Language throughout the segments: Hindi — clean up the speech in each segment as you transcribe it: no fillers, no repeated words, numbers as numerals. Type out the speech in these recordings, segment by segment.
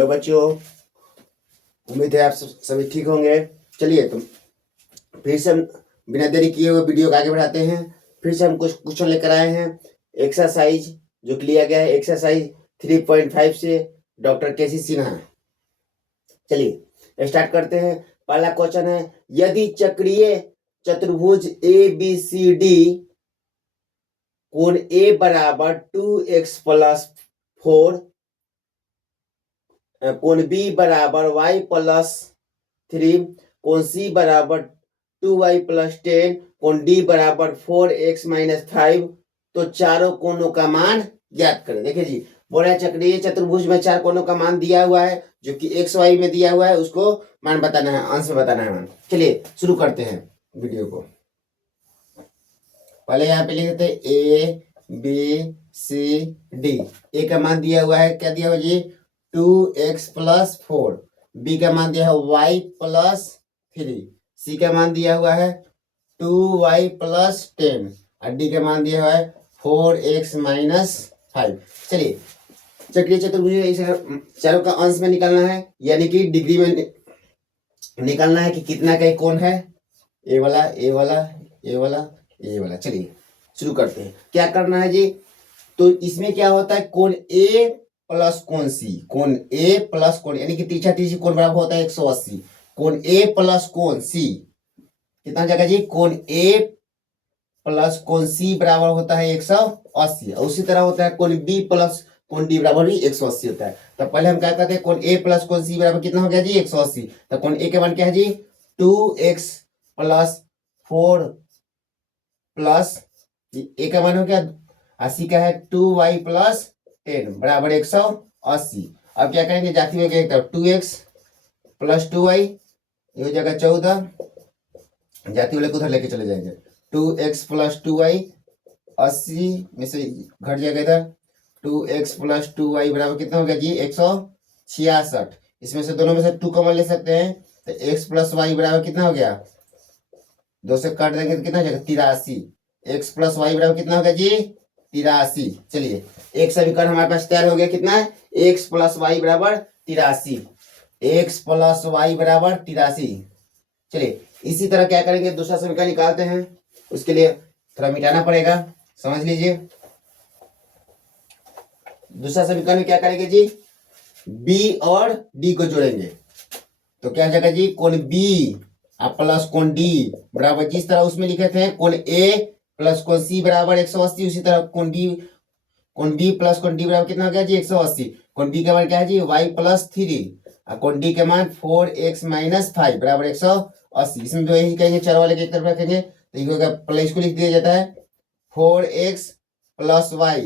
हेलो बच्चों, उम्मीद है आप सभी ठीक होंगे। चलिए तो फिर से हम बिना देरी किए हुए वीडियो को आगे बढ़ाते हैं। फिर से हम कुछ क्वेश्चन लेकर आए हैं। एक्सरसाइज जो कि लिया गया है एक्सरसाइज 3.5 से डॉक्टर केसी सिन्हा। चलिए स्टार्ट करते हैं। पहला क्वेश्चन है, यदि चक्रीय चतुर्भुज ए बी सी डी कोण ए बराबर 2x+4, कोण बी बराबर y+3, कोण सी बराबर 2y+10, कोण डी बराबर 4x-5, तो चारों कोणों का मान ज्ञात करें। देखिए जी, बोला चक्रीय चतुर्भुज में चार कोणों का मान दिया हुआ है, जो कि एक्स वाई में दिया हुआ है, उसको मान बताना है, अंश में बताना है मान। चलिए शुरू करते हैं वीडियो को। पहले यहाँ पे लिख देते ए बी सी डी। ए का मान दिया हुआ है, क्या दिया हुआ जी? 2x+4। बी का मान दिया है y+3। सी का मान दिया हुआ है 2y+10 और डी का मान दिया हुआ है 4x-5। चलिए चक्रीय चतुर्भुज चारों का अंश में निकालना है, यानी कि डिग्री में निकालना है कि कितना का कोण है। ए वाला, ए वाला, ए वाला, ए वाला। चलिए शुरू करते हैं। क्या करना है जी? तो इसमें क्या होता है, कोण ए प्लस कोण सी, कोण ए प्लस कोण, यानी कि तीसरा तीसरी कोण बराबर होता है 180। कोण ए प्लस कोण सी कितना हो जाएगा जी? कोण ए प्लस कोण सी बराबर होता है 180। और उसी तरह होता है कोण बी प्लस कोण डी बराबर भी 180 होता है। तो पहले हम क्या करते हैं, कोण ए प्लस कोण सी बराबर कितना हो गया जी? 180। तो कोण ए के मान क्या है जी? 2x+4 प्लस ए का मान हो गया 80 का है 2y+10 बराबर 180। अब क्या करेंगे, जाती हुई एक तरफ 2x+2y, ये हो जाएगा 14, जाती हुए उधर लेके चले जाएंगे। 2x+2y 80 में से घट जाएगा इधर, 2x+2y बराबर कितना हो गया जी? 166। इसमें से दोनों में से 2 कॉमन ले सकते हैं, तो x+y बराबर कितना हो गया? 2 से काट देंगे तो कितना हो जाएगा? 83। x+y बराबर कितना होगा जी? 83। चलिए एक समीकरण हमारे पास तैयार हो गया। कितना है? x+y बराबर 83। x+y बराबर 83। चलिए इसी तरह क्या करेंगे, दूसरा समीकरण निकालते हैं। उसके लिए थोड़ा मिटाना पड़ेगा, समझ लीजिए। दूसरा समीकरण में क्या करेंगे जी? b और d को जोड़ेंगे, तो क्या हो जाएगा जी? कोण b प्लस कोण डी बराबर, जिस तरह उसमें लिखे थे कोण ए प्लस कोण सी बराबर 180, उसी तरह कोण बी प्लस कोण डी बराबर कितना हो गया जी? 180। कोण बी का मान क्या है जी? y+3 और कोण डी के मान 4x-5 बराबर 180। इसमें भी वही कहेंगे, चार वाले के एक तरफ रखेंगे, तो ये होगा प्लस को लिख दिया जाता है 4x+y,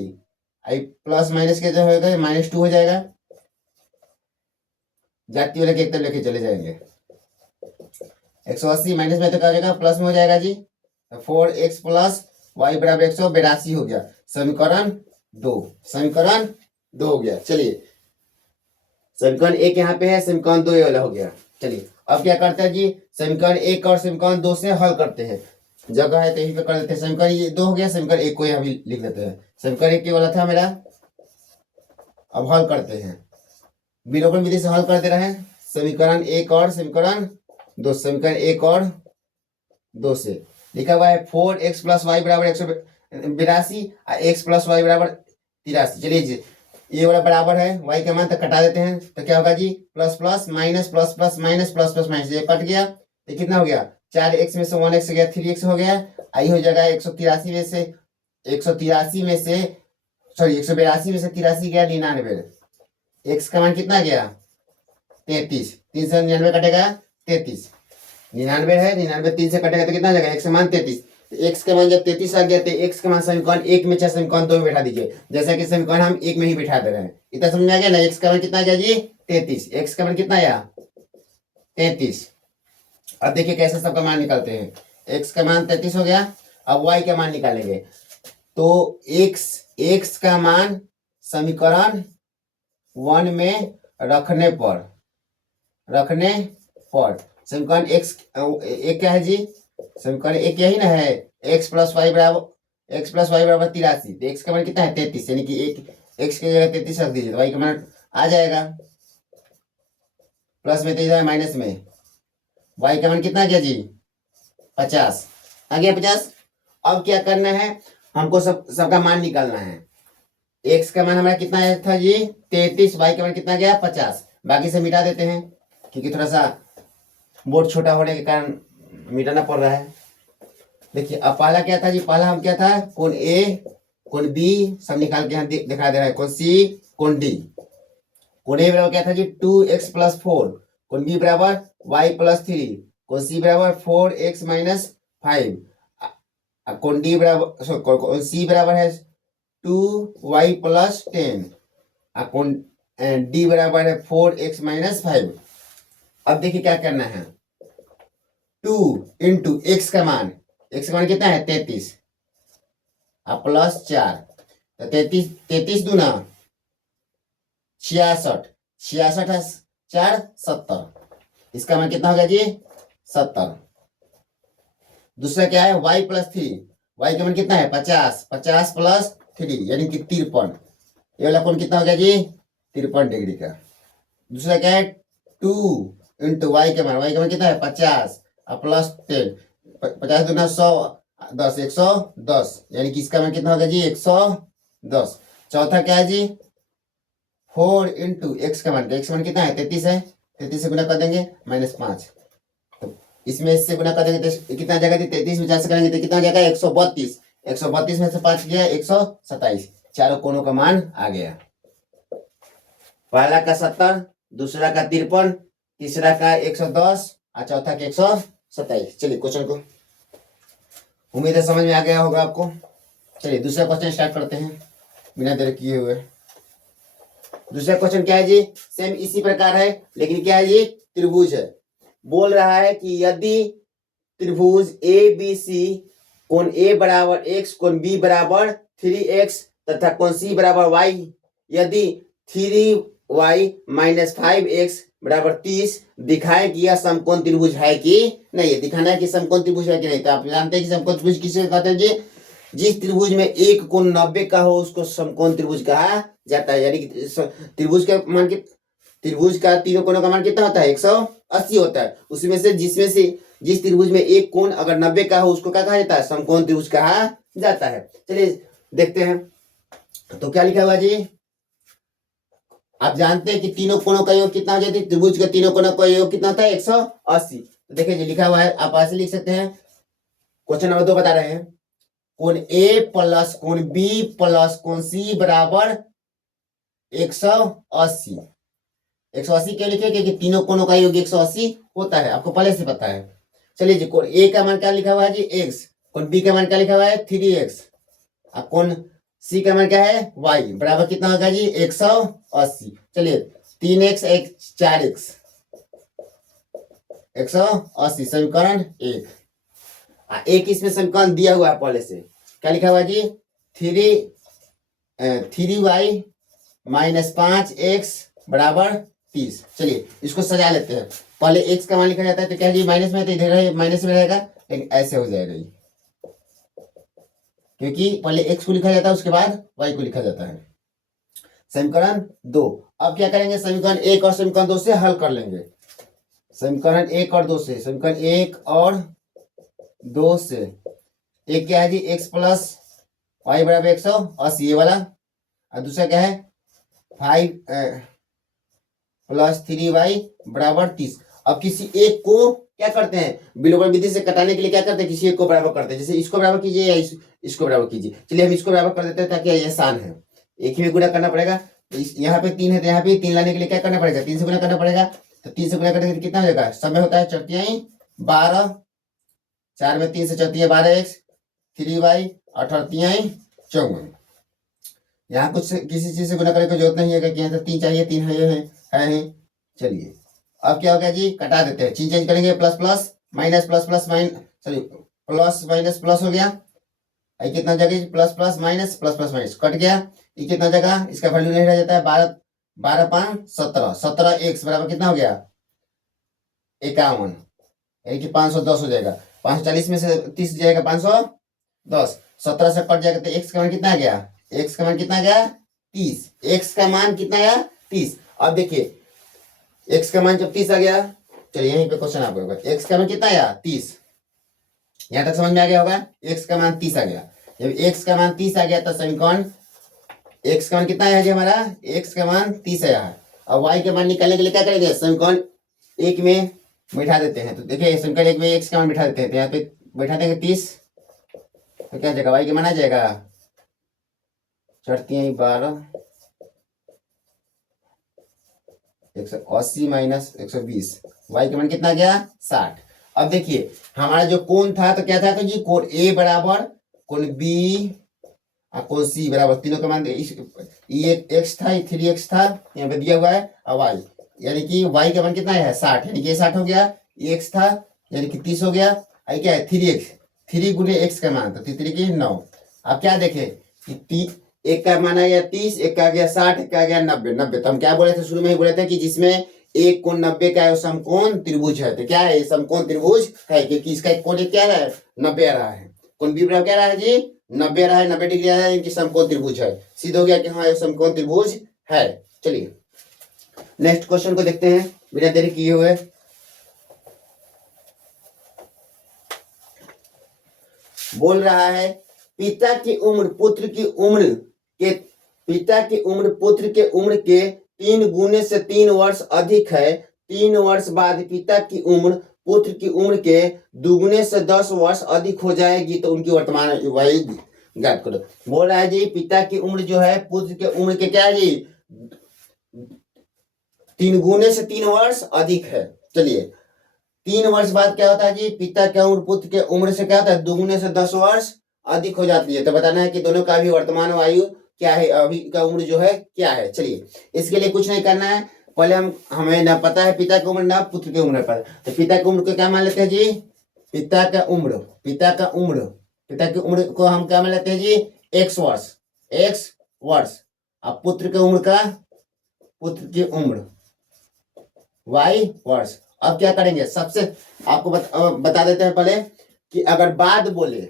प्लस माइनस के जो होगा -2 हो जाएगा, जाती वाले के एक तरफ लेके चले जाएंगे। 180 माइनस में तो क्या हो जाएगा? प्लस में हो जाएगा जी। 4x+y बराबर 182 हो गया। समीकरण 2 हो गया। चलिए समीकरण 1 यहाँ पे है, समीकरण 2 ये वाला हो गया। चलिए अब क्या करते हैं जी? समीकरण 1 और समीकरण 2 से हल करते हैं। जगह है तो यहीं पे कर देते हैं। समीकरण ये 2 हो गया, समीकरण 1 को यहाँ भी लिख लेते हैं। समीकरण 1 वाला था मेरा, अब हल करते हैं। विलोपन विधि से हल करते रहे। समीकरण 1 और समीकरण 2, समीकरण 1 और 2 से लिखा हुआ है 4x+y बराबर 182 और x+y बराबर 83। चलिए जी, ये वाला बराबर है, y का मान तक कटा देते हैं, तो क्या होगा जी? Plus plus minus plus plus minus plus plus minus, ये कट गया तो कितना हो गया? 4x में से 1x गया, 3x हो गया। आई हो जाएगा 183 में से 183 में से सॉरी 182 में से 83 गया 99। x का मान कितना गया? 33। 3 से 99 कटेगा 33। 99 है, 99 3 से कटेगा तो कितना हो जाएगा? x का मान 33। तो x का मान जब 33 आ गया तो x का मान समीकरण 1 में चाहे समीकरण 2 में बैठा दीजिए, जैसा कि समीकरण हम 1 में ही बैठा दे रहे हैं। इतना समझ में आ गया ना? x का मान कितना आ गया जी? 33। x का मान कितना आया? 33। अब देखिए कैसे सबका मान निकालते हैं। x का मान 33 हो गया, अब y का मान निकालेंगे। तो x का मान समीकरण 1 में रखने पर समीकरण एक क्या है जी? समीकरण 1 यही ना है, x+y बराबर 83। तो x का मान कितना है? 33, यानी कि एक x की जगह 33 रख दीजिए तो y का मान आ जाएगा। प्लस में तो इधर माइनस में, y का मान कितना गया जी 50 आ गया 50। अब क्या करना है, हमको सबका मान निकालना है। x का मान हमारा कितना आया था जी 33, y का मान कितना गया 50। बाकी से मिटा देते हैं क्योंकि थोड़ा सा बोर्ड छोटा होने के कारण मिटाना पड़ रहा है। देखिए अब पहला क्या था जी, पहला हम क्या था कोण A कोण B सब निकाल के यहाँ दिखा दे रहा है, कोण C कोण D। कोण A बराबर क्या था जी 2x + 4, कोण B बराबर y + 3, कोण C बराबर 4x - 5, कोण D बराबर कोण C बराबर है 2y + 10, कोण D बराबर है 4x - 5। अब देखिए क्या करना है, 2 × x का मान कितना है 33 प्लस 4, तो 33 दूना 66, 66 है 4 70, इसका मान कितना होगा जी 70। दूसरा क्या है y + 3, y का मान कितना है 50, 50 + 3 यानी कि 53, ये वाला कोण कितना होगा जी 53 डिग्री का। दूसरा क्या है 2 × y का मान कितना है 50 प्लस 10, 50 दूना 100 10 110 यानी कि इसका मान कितना होगा जी 110। चौथा क्या है जी 4 × x का मान, x मान कितना है 33 है, 33 से गुना कर देंगे -5, तो इसमें इससे गुना कर देंगे तो कितना जाएगा जी 33 में 4 से करेंगे तो कितना जाएगा 132, 132 में से 5 गया 127, चारों कोणों का मान आ गया। पहला का 70, दूसरा का 53, तीसरा का 110 और चौथा का 127। चलिए क्वेश्चन को उम्मीद है समझ में आ गया होगा आपको। चलिए दूसरा क्वेश्चन स्टार्ट करते हैं बिना देर किए हुए। दूसरा क्वेश्चन क्या है जी, सेम इसी प्रकार है लेकिन क्या है जी त्रिभुज है। बोल रहा है कि यदि त्रिभुज ABC कोण A बराबर x, कोण B बराबर 3x तथा कोण C बराबर y, यदि 3y - 5x बराबर 30 दिखाए कि यह समकोण त्रिभुज है कि नहीं। दिखाना है कि समकोण त्रिभुज है कि नहीं। तो आप जानते हैं कि समकोण त्रिभुज किसे कहते हैं जी, जिस त्रिभुज में एक कोण 90 का हो उसको समकोण त्रिभुज कहा जाता है। यानी कि त्रिभुज का मान त्रिभुज का तीनों कोणों का मान कितना होता है 180 होता है। उसमें से जिस त्रिभुज में एक कोण अगर 90 का हो उसको क्या कहा जाता है समकोण त्रिभुज कहा जाता है। चलिए देखते हैं तो क्या लिखा हुआ जी, आप जानते हैं कि तीनों कोणों का योग कितना हो जाता है, त्रिभुज के तीनों कोणों का योग कितना होता है 180। तो देखिए जी लिखा हुआ है, आप ऐसे लिख सकते हैं। क्वेश्चन नंबर 2 बता रहे हैं कोण A + कोण B + कोण C बराबर 180। 180 क्यों लिखे, क्योंकि तीनों कोणों का योग 180 होता है, आपको पहले से पता है। चलिए जी कोण A का मान क्या लिखा हुआ है जी x, कोण B का मान क्या लिखा हुआ है 3x, अब कोण C का मान क्या है y बराबर कितना होगा जी 180। चलिए 3x 4x 180 समीकरण 1। एक इसमें समीकरण दिया हुआ है पहले से, क्या लिखा हुआ है जी 3y - 5x बराबर 30। चलिए इसको सजा लेते हैं। पहले x का मान लिखा जाता है तो क्या जी माइनस में, तो इधर माइनस में रहेगा, लेकिन ऐसे हो जाएगा ये, क्योंकि पहले x को लिखा जाता है उसके बाद y को लिखा जाता है। समीकरण 2। अब क्या करेंगे, समीकरण 1 और समीकरण 2 से हल कर लेंगे। समीकरण 1 और 2 से, समीकरण 1 और 2 से एक क्या है जी x + y बराबर 180 ये वाला, और दूसरा क्या है 5 + 3y बराबर 30। अब किसी एक को क्या करते हैं विलोपन विधि से कटाने के लिए क्या करते हैं, किसी एक को बराबर करते हैं। जैसे इसको बराबर कीजिए या इसको बराबर कीजिए। चलिए हम इसको बराबर कर देते हैं ताकि ये आसान है, एक ही में गुणा करना पड़ेगा। तो यहाँ पे 3 है तो यहाँ पे 3 लाने के लिए क्या करना पड़ेगा 3 से गुणा करना पड़ेगा। तो 3 से गुणा करने के कितना हो जाएगा, समय होता है 4 12, 4 में 3 से 4 12x 3y 8 54। यहाँ कुछ किसी चीज से गुणा करने की जरूरत नहीं है क्योंकि यहाँ तो 3 चाहिए, 3 है। चलिए अब क्या होगा जी कटा देते हैं, चीज चेंज करेंगे, plus plus minus plus plus minus, चलिए प्लस माइनस प्लस हो गया, ये कितना जगह plus plus minus plus plus minus cut गया, ये कितना जगह इसका वैल्यू नहीं रह जाता है 12 12 5 17, 17x बराबर कितना हो गया 51, यानी कि 510 हो जाएगा। 540 में से 30 जाएगा 510, 17 से कट जाएगा तो x का मान कितना आ गया, x का मान कितना गया 30, x का मान कितना आया 30। अब देखिए x का मान जब 30 आ गया, चलिए यहीं पे क्वेश्चन आपको होगा, x का मान कितना आया 30, यहां तक समझ में आ गया होगा। x का मान 30 आ गया, जब x का मान 30 आ गया तो समीकरण x का मान कितना आया जी हमारा, x का मान 30 आया है। अब y के मान निकालने के लिए क्या करेंगे, समीकरण एक में बैठा देते हैं। तो देखिए समीकरण एक में x का मान बैठा देते हैं, तो यहाँ पे बैठा देंगे 30, तो क्या जाएगा y के मान आ जाएगा, चढ़ती है 12, 180 माइनस 120, y के मान कितना गया 60। अब देखिए हमारा जो कोण था तो क्या था तो जी कोण ए बराबर कोण बी और कोण सी बराबर, तीनों का मान ये x था, ये 3x था, यहाँ पे दिया हुआ है। अब y यानी कि y का मान कितना है 60, यानी कि ये 60 हो गया, ये x था यानी कि 30 हो गया, आई क्या है 3x, 3 गुने x का मान, तो 3 की 9। अब क्या देखे कि एक का मान आ गया 30, एक का आ गया 60, एक का आ गया 90। तो हम क्या बोले थे शुरू में ही बोले थे कि जिसमें एक कोण 90 का है वो समकोण त्रिभुज है। तो क्या है ये समकोण त्रिभुज है, क्योंकि इसका एक कोण क्या रहा है 90 आ रहा है, कोण बी बराबर क्या रहा है जी 90 आ रहा है, 90 डिग्री आ रहा है, इनकी समकोण त्रिभुज है। सिद्ध हो गया कि हाँ ये समकोण त्रिभुज है। चलिए नेक्स्ट क्वेश्चन को देखते हैं बिना देरी किए हुए। बोल रहा है पिता की उम्र पुत्र की उम्र के, पिता की उम्र पुत्र के उम्र के 3 गुने से 3 वर्ष अधिक है। 3 वर्ष बाद पिता की उम्र पुत्र की उम्र के दुगुने से 10 वर्ष अधिक हो जाएगी, तो उनकी वर्तमान आयु ज्ञात करो। बोल रहा है जी पिता की उम्र जो है पुत्र के उम्र के क्या है जी 3 गुने से 3 वर्ष अधिक है। चलिए 3 वर्ष बाद क्या होता है जी पिता के उम्र पुत्र के उम्र से क्या होता है दुगुने से 10 वर्ष अधिक हो जाती है। तो बताना है कि दोनों का भी वर्तमान आयु क्या है, अभी का उम्र जो है क्या है। चलिए इसके लिए कुछ नहीं करना है, पहले हमें ना पता है पिता की उम्र ना पुत्र की उम्र पर, तो पिता की उम्र को क्या मान लेते हैं जी पिता का उम्र, पिता का उम्र, पिता की उम्र को हम क्या मान लेते हैं जी x वर्ष, x वर्ष। अब पुत्र की उम्र का, पुत्र की उम्र y वर्ष। अब क्या करेंगे सबसे आपको बता देते हैं पहले कि अगर बाद बोले,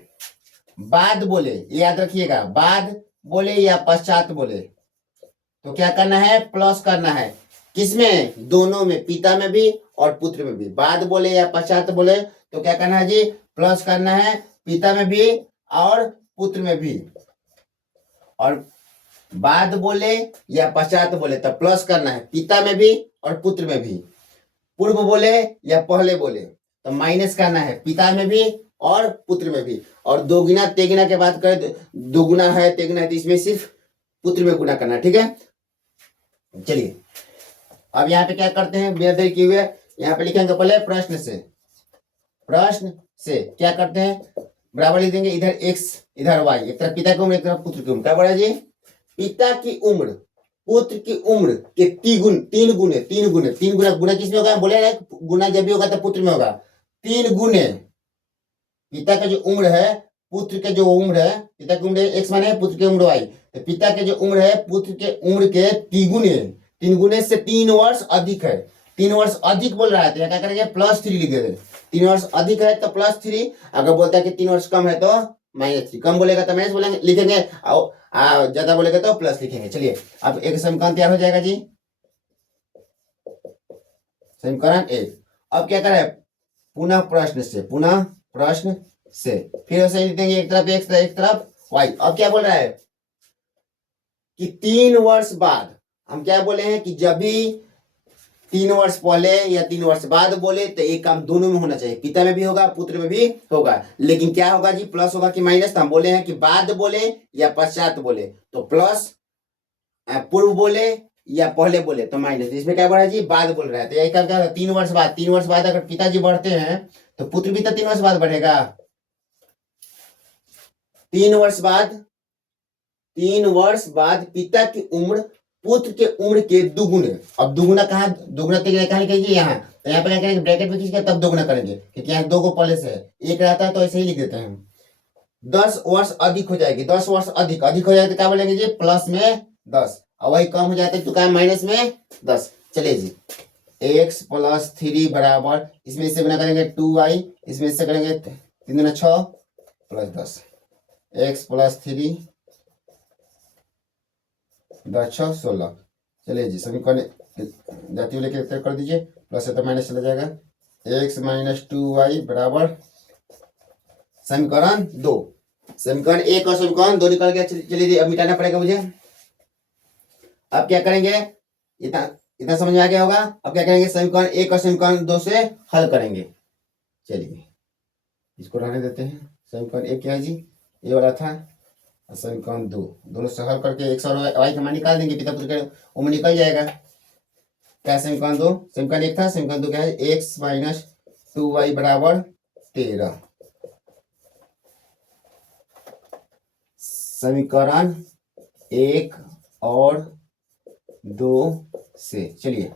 बाद बोले ये याद रखिएगा, बाद बोले या पश्चात बोले तो क्या करना है प्लस करना है, किसमें दोनों में, पिता में भी और पुत्र में भी। बाद बोले या पश्चात बोले तो क्या करना है जी प्लस करना है, पिता में भी और पुत्र में भी। और बाद बोले या पश्चात बोले तो प्लस करना है पिता में भी और पुत्र में भी। पूर्व बोले या पहले बोले तो माइनस करना है पिता में भी और पुत्र में भी। और दोगुना तेगुना के बात करें, दोगुना है तेगुना है तो इसमें सिर्फ पुत्र में गुना करना है, ठीक है। चलिए अब यहाँ पे क्या करते हैं बिना देरी किए हुए, यहाँ पे लिखेंगे पहले प्रश्न से, प्रश्न से क्या करते हैं बराबर लिख देंगे, इधर x इधर y, एक तरफ पिता की उम्र एक तरफ पुत्र की उम्र। क्या बोला जी पिता की उम्र पुत्र की उम्र के 3 गुने, 3 गुना, गुना किसमें होगा बोले ना, गुना जब भी होगा तो पुत्र में होगा। 3 गुने पिता का जो उम्र है पुत्र के जो उम्र है, पिता की उम्र x माने पुत्र की उम्र y, तो पिता के जो उम्र है पुत्र के उम्र के 3 गुने से 3 वर्ष अधिक है। 3 वर्ष अधिक बोल रहा है तो क्या करेंगे +3 लिख देंगे। 3 वर्ष अधिक है तो +3, अगर बोलता है कि 3 वर्ष कम है तो -3, कम बोलेगा तो माइनस बोलेंगे लिखेंगे, ज्यादा बोलेगा तो प्लस लिखेंगे। चलिए अब एक समीकरण तैयार हो जाएगा जी, समीकरण 1। अब क्या करें पुनः प्रश्न से, पुनः प्रश्न से फिर से लिख देंगे, एक तरफ x एक तरफ y। अब क्या बोल रहा है कि 3 वर्ष बाद, हम क्या बोले हैं कि जब भी 3 वर्ष पहले या 3 वर्ष बाद बोले तो एक काम दोनों में होना चाहिए, पिता में भी होगा पुत्र में भी होगा। लेकिन क्या होगा जी प्लस होगा कि माइनस, तो हम बोले हैं कि बाद बोले या पश्चात बोले तो प्लस, पूर्व बोले या पहले बोले तो माइनस। इसमें क्या बोल रहा है जी बाद बोल रहा है, तो यही काम क्या 3 वर्ष बाद, 3 वर्ष बाद अगर पिताजी बढ़ते हैं तो पुत्र भी तो 3 वर्ष बाद बढ़ेगा। 3 वर्ष बाद, 3 वर्ष बाद पिता की उम्र पुत्र के उम्र के दुगुने। अब दुगुना कहाँ, दुगुना कहाँ लिखेंगे यहाँ, तो यहाँ पे क्या करेंगे ब्रैकेट में खींच तब दुगुना करेंगे, क्योंकि यहाँ 2 को पहले से है, एक रहता है तो ऐसे ही लिख देते हैं। 10 वर्ष अधिक हो जाएगी, 10 वर्ष अधिक, अधिक हो जाएगी तो क्या बोलेंगे जी प्लस में 10, और वही कम हो जाता है तो क्या माइनस में 10। चलिए जी x + 3 बराबर, इसमें इससे गुना करेंगे 2y, इसमें इससे करेंगे 3 दूना 6 + 10, x + 3 10 6 16। चलिए जी समीकरण जाती हुई लेके एक तरफ कर दीजिए, प्लस है तो माइनस चला जाएगा, x माइनस 2y बराबर समीकरण 2। समीकरण 1 और समीकरण 2 निकल गया। चलिए अब मिटाना पड़ेगा मुझे। अब क्या करेंगे, इतना इतना समझ में आ गया होगा। अब क्या करेंगे, समीकरण 1 और समीकरण 2 से हल करेंगे। चलिए इसको रहने देते हैं। समीकरण 1 क्या है जी, ये वाला था, और समीकरण 2 दोनों से हल करके x और y का मान निकाल देंगे, पिता पुत्र के वो में निकल जाएगा। क्या समीकरण 2, समीकरण 1 था, समीकरण 2 क्या है, x माइनस 2y बराबर 13। समीकरण 1 और 2 से चलिए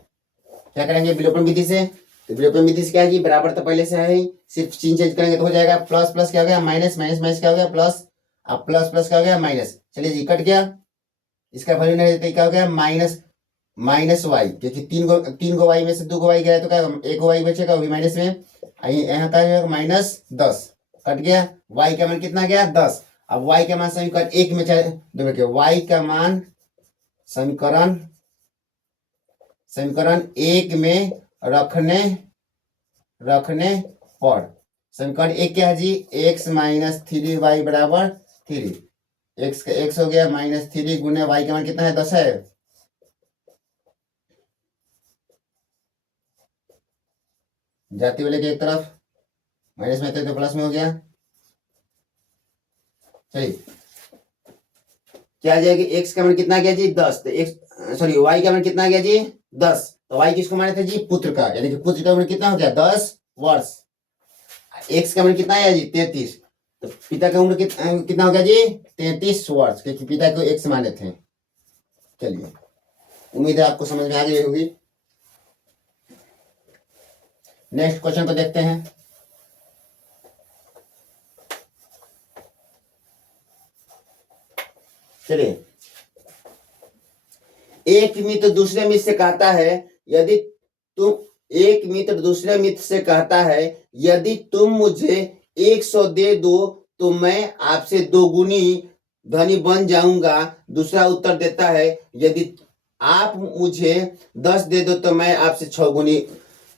क्या करेंगे, विलोपन विधि से। तो विलोपन विधि से क्या है जी, बराबर तो पहले से है ही, सिर्फ चिन्ह चेंज करेंगे तो हो जाएगा। प्लस प्लस क्या हो गया, माइनस माइनस माइनस क्या हो गया, प्लस। अब प्लस प्लस क्या हो गया, माइनस। चलिए जी कट गया, इसका वैल्यू नहीं देते, क्या हो गया, माइनस माइनस वाई, क्योंकि तीन गो वाई में से 2 गो वाई गया तो क्या एक वाई बचेगा, वो भी माइनस में। यहाँ का माइनस 10 कट गया, वाई का मान कितना गया, 10। अब वाई का मान समीकरण 1 में देखिए, वाई का मान समीकरण 1 में रखने पर समीकरण 1 क्या है जी, x माइनस 3y बराबर 3। x का x हो गया माइनस 3 गुने y का मान कितना है, 10 है। जाती वाले के एक तरफ माइनस में तो प्लस में हो गया। चलिए क्या आ जाएगी, x का मान कितना गया जी, 10। तो y का मान कितना गया जी, 10। तो y किसको माने थे जी, पुत्र का, यानी कि पुत्र का मान कितना हो गया, 10 वर्ष। x का मान कितना आया जी, 33। तो पिता का उम्र कितना हो गया जी, 33 वर्ष, क्योंकि पिता को x माने थे। चलिए उम्मीद है आपको समझ में आ गई होगी। नेक्स्ट क्वेश्चन को देखते हैं। चलिए, एक मित्र दूसरे मित्र से कहता है, यदि तुम एक मित्र दूसरे मित्र से कहता है, यदि तुम मुझे 100 दे दो तो मैं आपसे 2 गुनी धनी बन जाऊंगा। दूसरा उत्तर देता है, यदि आप मुझे 10 दे दो तो मैं आपसे 6 गुनी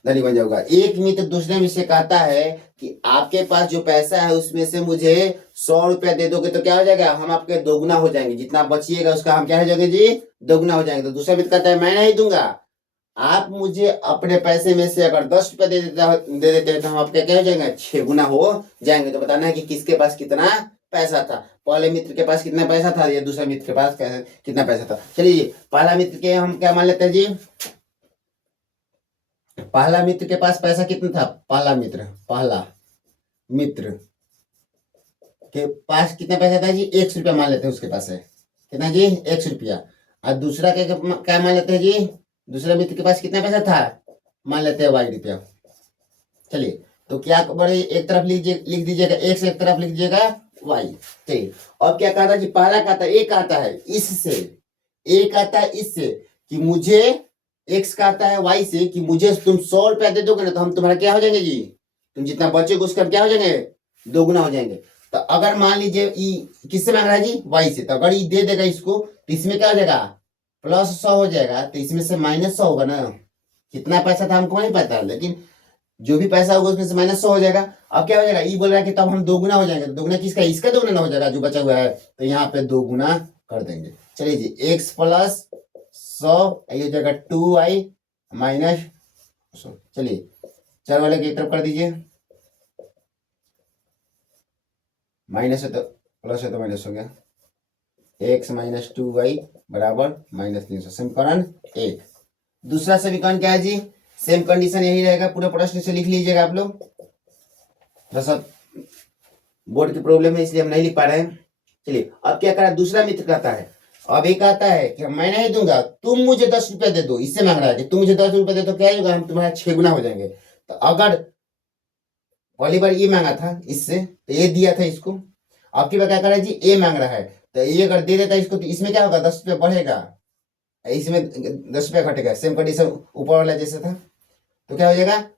धनी बन जाऊंगा। एक मित्र दूसरे मित्र से कहता है कि आपके पास जो पैसा है उसमें से मुझे 100 रुपया दे दोगे तो क्या हो जाएगा, हम आपके दोगुना हो जाएंगे, जितना बचिएगा उसका हम क्या हो जाएंगे जी, दोगुना हो जाएंगे। तो दूसरा मित्र कहता है, मैं नहीं दूंगा, आप मुझे अपने पैसे में से अगर 10 रुपया दे देते हैं तो हम आपके क्या हो जाएंगे, 6 गुना हो जाएंगे। तो बताना है कि किसके पास कितना पैसा था। पहले मित्र के पास कितना पैसा था, या दूसरे मित्र के पास कितना पैसा था। चलिए पहला मित्र के हम क्या मान लेते हैं जी, पहला मित्र के पास पैसा कितना था, पहला मित्र के पास कितना पैसा था जी, 100 रुपया मान लेते हैं उसके पास है, कितना जी, 100 रुपया। और दूसरा क्या मान लेते हैं जी, दूसरे मित्र के पास कितना पैसा था, मान लेते हैं y रुपया। चलिए तो क्या बड़े एक तरफ लिख दीजिएगा x, एक तरफ लिख दीजिएगा y। चलिए अब क्या कहता है जी, पहला कहता है, एक आता है इससे, एक आता है इससे कि मुझे, x का आता है y से कि मुझे तुम 100 रुपया दे दोगे ना तो हम तुम्हारा क्या हो जाएंगे जी, तुम जितना बचेगा उसका क्या हो जाएंगे, दोगुना हो जाएंगे। तो अगर मान लीजिए किससे मांग रहा है जी, y से, तो अगर ये दे देगा इसको तो इसमें क्या हो जाएगा, प्लस 100 हो जाएगा, तो इसमें से माइनस 100 होगा ना। कितना पैसा था हमको नहीं पता, लेकिन जो भी पैसा होगा उसमें से माइनस 100 हो जाएगा। अब क्या हो जाएगा, ये बोल रहा है कि तब हम दोगुना हो जाएंगे। तो दोगुना किसका, इसका दोगुना ना हो जाएगा जो बचा हुआ है, तो यहाँ पे दोगुना कर देंगे। चलिए जी, x प्लस 100 ये हो जाएगा 2y माइनस 100। चलिए 4 वाले की एक तरफ कर दीजिए, माइनस है तो प्लस है तो माइनस हो गया, x माइनस 2y बराबर माइनस 300। समीकरण 1। दूसरा समीकरण क्या है जी, सेम कंडीशन यही रहेगा, पूरा प्रश्न से लिख लीजिएगा आप लोग। थोड़ा सा बोर्ड की प्रॉब्लम है इसलिए हम नहीं लिख पा रहे हैं। चलिए अब क्या करा, दूसरा मित्र कहता है, अब एक आता है कि मैं नहीं दूंगा, तुम मुझे 10 रुपया दे दो। इससे मांग रहा है कि तुम मुझे 10 रुपया दे दो, क्या होगा, हम तुम्हारा 6 गुना हो जाएंगे। तो अगर पहली बार ये मांगा था इससे, तो ये दिया था इसको, अब की बार क्या कर रहा है जी, ए मांग रहा है, तो ये अगर दे देता है इसको तो इसमें क्या होगा, 10 रुपया बढ़ेगा, इसमें 10 रुपया घटेगा। सेम कंडीशन ऊपर वाला जैसे था, तो क्या हो जाएगा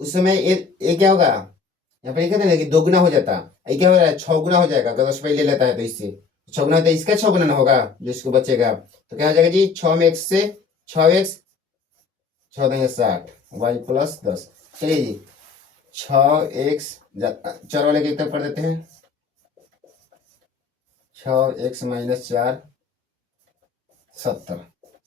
उस समय ये क्या होगा, यहाँ पे लिखा था ना कि दोगुना हो जाता, ये क्या हो रहा है, 6 गुना हो जाएगा। अगर 10 रुपये ले लेता है तो इससे 6 गुना, तो इसका 6 गुना ना होगा जो इसको बचेगा। तो क्या हो जाएगा जी, 6 में x से 6x 14 60 वाई प्लस 10। चलिए जी 6x, चार वाले की तरफ कर देते हैं, 6x माइनस 4 70।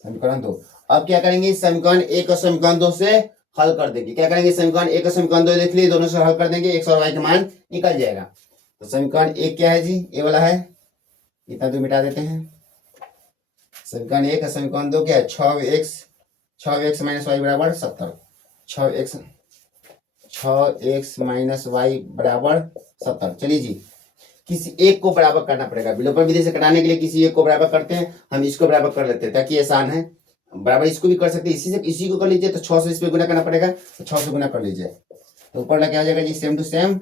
समीकरण 2। अब क्या करेंगे, समीकरण 1 और समीकरण 2 से हल कर देंगे। क्या करेंगे, समीकरण 1 और समीकरण 2 देख लिए, दोनों से हल कर देंगे, x और y का मान निकल जाएगा। तो समीकरण 1 क्या है जी, ये वाला है, इतना तो मिटा देते हैं। समीकरण 1 और समीकरण 2 क्या है, 6x माइनस वाई बराबर 70। 6x माइनस वाई बराबर 70। चलिए जी किसी एक को बराबर करना पड़ेगा, विलोपन विधि से घटाने के लिए किसी एक को बराबर करते हैं, हम इसको बराबर कर लेते हैं ताकि आसान है। बराबर इसको भी कर सकते हैं, इसी से इसी को कर लीजिए, तो 6 से इस पे गुना करना पड़ेगा, तो 6 से गुना कर लीजिए, तो ऊपर वाला क्या हो जाएगा जी, सेम टू सेम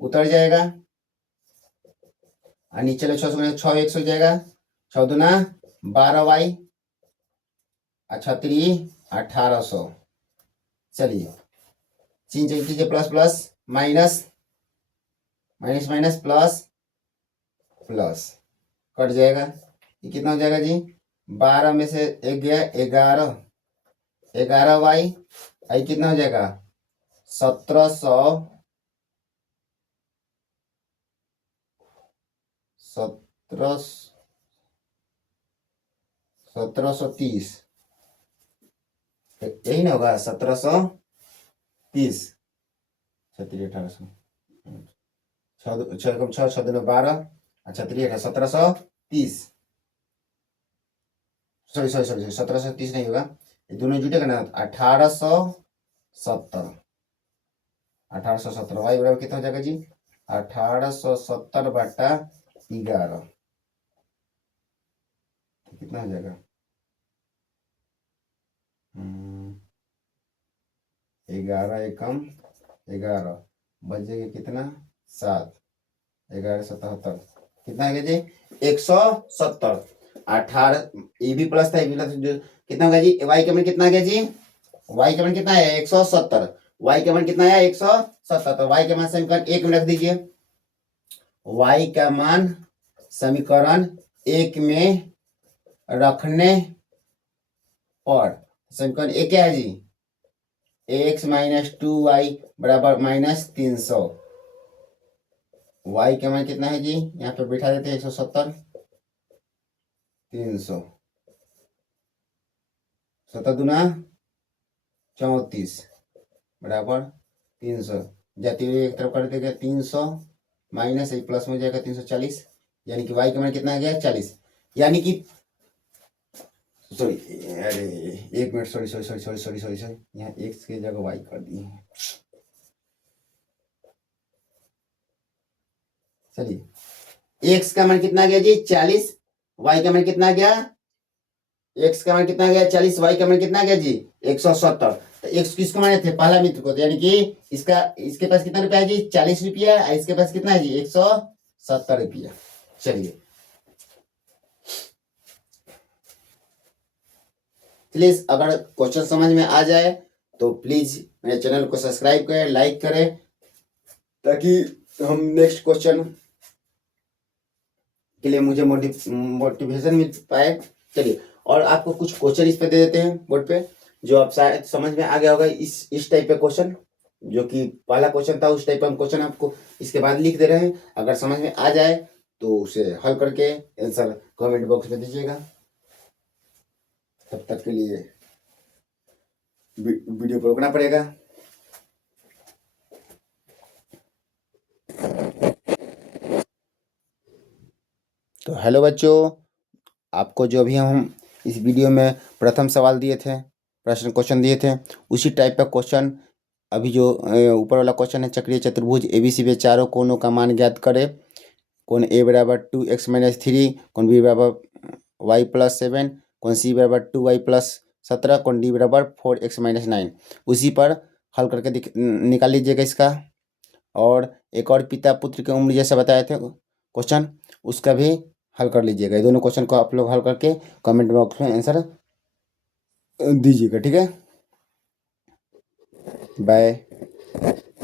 उतर जाएगा, और नीचे वाला 6 से गुना 6x हो जाएगा, 6 दूना 12y, अच्छा 3 1800। चलिए चिन्ह चेंज कीजिए, plus plus minus, minus minus plus plus, cut जाएगा, ये कितना हो जाएगा जी, 12 में से एक गया 11, 11y, आई कितना हो जाएगा 1700, 1730, यही ना होगा 1730, 1800, 6 6 6 12, अच्छा 1730, सॉरी 1730 नहीं होगा, ये दोनों जुटेगा ना, 1870, 1870 वाई बराबर कितना हो जाएगा जी, 1870 बटा 11, कितना हो जाएगा, 11 एकम 11, बचेगा कितना 7, 1177, कितना है जी 170, 18, ये भी प्लस था, ये भी प्लस, कितना होगा जी, वाई का मान कितना गया जी, वाई का मान कितना है 170, वाई का मान कितना है 170, तो वाई का मान समीकरण 1 में रख दीजिए, वाई का मान समीकरण 1 में रखने पर समीकरण 1 क्या है जी, x माइनस 2y बराबर माइनस 300, y का मान कितना है जी, यहाँ पे बैठा देते हैं 170, 300, 7 दूना 34 बराबर 300, जाती हुई एक तरफ कर देगा 300 माइनस एक प्लस में जाएगा 340, यानी कि y का मान कितना आ गया 40, यानी कि सॉरी, अरे एक minute, sorry sorry sorry sorry sorry sorry sorry, यहाँ x की जगह y कर दिए हैं। चलिए x का मान कितना गया जी 40, y का मान कितना गया, x का मान कितना गया 40, y का मान कितना गया जी 170, तो x किसको माने थे, पहला मित्र को, तो यानी कि इसका, इसके पास कितना रुपया है जी 40 रुपया, इसके पास कितना है जी 170 रुपया। चलिए प्लीज अगर क्वेश्चन समझ में आ जाए तो प्लीज मेरे चैनल को सब्सक्राइब करें, लाइक करें, ताकि हम नेक्स्ट क्वेश्चन के लिए मुझे मोटिवेशन मिल पाए। चलिए, और आपको कुछ क्वेश्चन इस पे दे देते हैं बोर्ड पे, जो आप शायद समझ में आ गया होगा, इस टाइप पे क्वेश्चन, जो कि पहला क्वेश्चन था उस टाइप का हम क्वेश्चन आपको इसके बाद लिख दे रहे हैं, अगर समझ में आ जाए तो उसे हल करके आंसर कमेंट बॉक्स में दीजिएगा। तब तक के लिए वीडियो को रोकना पड़ेगा। तो हेलो बच्चों, आपको जो भी हम इस वीडियो में प्रथम सवाल दिए थे, क्वेश्चन दिए थे, उसी टाइप का क्वेश्चन अभी जो ऊपर वाला क्वेश्चन है, चक्रीय चतुर्भुज ABC में चारों कोणों का मान ज्ञात करें, कोण A बराबर 2x माइनस 3, कोण B बराबर y प्लस 7, कोण C बराबर 2y प्लस 17, कोण D बराबर 4x माइनस 9, उसी पर हल करके निकाल लीजिएगा इसका। और एक और पिता पुत्र की उम्र जैसा बताए थे क्वेश्चन, उसका भी हल कर लीजिएगा। ये दोनों क्वेश्चन को आप लोग हल करके कमेंट बॉक्स में आंसर दीजिएगा, ठीक है। बाय।